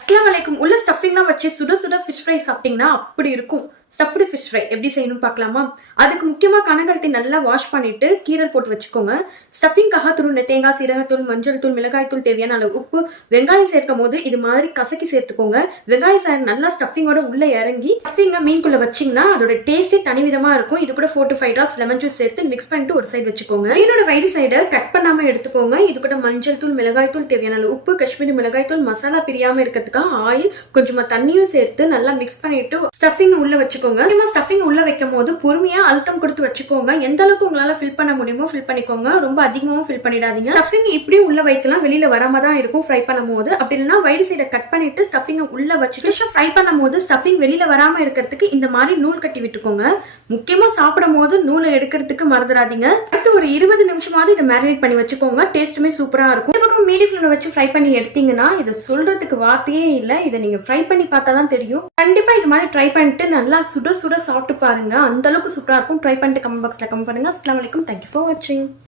அஸ்ஸலாமு அலைக்கும். உள்ள ஸ்டஃபிங்லாம் வச்சு சுட சுட ஃபிஷ் ஃப்ரை சாப்பிட்டீங்கன்னா அப்படி இருக்கும். ஸ்டஃப்டு ஃபிஷ் ஃப்ரை எப்படி செய்யணும் பார்க்கலாமா? அதுக்கு முக்கியமாக கனகழுத்தி நல்லா வாஷ் பண்ணிட்டு கீரல் போட்டு வச்சுக்கோங்க. ஸ்டஃபிங்காக துருண்ட தேங்காய், சீரகத்தூள், மஞ்சள் தூள், மிளகாய் தூள், தேவையான அளவு உப்பு, வெங்காயம் சேர்க்கும் போது இது மாதிரி கசக்கி சேர்த்துக்கோங்க. வெங்காயம் நல்லா ஸ்டஃபிங்கோட உள்ள இறங்கி ஸ்டஃபிங்கை மீன்குள்ள வச்சிங்கன்னா அதோட டேஸ்டே தனி விதமா இருக்கும். இது கூட 4 to 5 drops லெமன் ஜூஸ் சேர்த்து மிக்ஸ் பண்ணிட்டு ஒரு சைடு வச்சுக்கோங்க. மீனோட வைடு சைடை கட் பண்ணாம எடுத்துக்கோங்க. இது கூட மஞ்சள் தூள், மிளகாய் தூள், தேவையான அளவு உப்பு, காஷ்மீரி மிளகாய் தூள், மசாலா பிரியாம இருக்கிறதுக்காக ஆயில், கொஞ்சமா தண்ணியும் சேர்த்து நல்லா மிக்ஸ் பண்ணிட்டு ஸ்டஃபிங் உள்ள வச்சுக்கோங்க. ஸ்டஃபிங் உள்ள வைக்கும் போது பொறுமையா அழுத்தம் கொடுத்து வச்சுக்கோங்க. எந்த அளவுக்கு உங்களால ஃபில் பண்ண முடியுமோ ஃபில் பண்ணிக்கோங்க. ரொம்ப அதிகமாவும் ஃபில் பண்ணிடாதீங்க. ஸ்டஃபிங் இப்படியும் உள்ள வைக்கலாம், வெளியில வராம தான் இருக்கும் ஃப்ரை பண்ணும் போது. அப்படி இல்லைன்னா வைடு சைடை கட் பண்ணிட்டு ஸ்டஃபிங் உள்ள வச்சுட்டு ஃப்ரை பண்ணும் போது ஸ்டஃபிங் வெளியில வராம இருக்கிறதுக்கு இந்த மாதிரி நூல் கட்டி விட்டுக்கோங்க. முக்கியமா சாப்பிடும் போது நூலை எடுக்கிறதுக்கு மறந்துடாதீங்க. அடுத்து ஒரு 20 நிமிஷமாவது இதை மேரினேட் பண்ணி வச்சுக்கோங்க. டேஸ்ட்டுமே சூப்பரா இருக்கும். இந்த பக்கம் மீடியம் ஃப்ளேம்ல வச்சு ஃப்ரை பண்ணி எடுத்தீங்கன்னா இதை சொல்றதுக்கு வார்த்தையே இல்லை. இதை நீங்க ஃப்ரை பண்ணி பார்த்தா தான் தெரியும். கண்டிப்பா இது மாதிரி ட்ரை பண்ணிட்டு நல்லா சுட சுட சாப்பிட்டு பாருங்க. அந்த அளவுக்கு சூப்பரா இருக்கும். ட்ரை பண்ணிட்டு கமெண்ட் பாக்ஸ்ல கமெண்ட் பண்ணுங்க. அஸ்ஸலாமு அலைக்கும். தேங்க்யூ ஃபார் வாட்சிங்.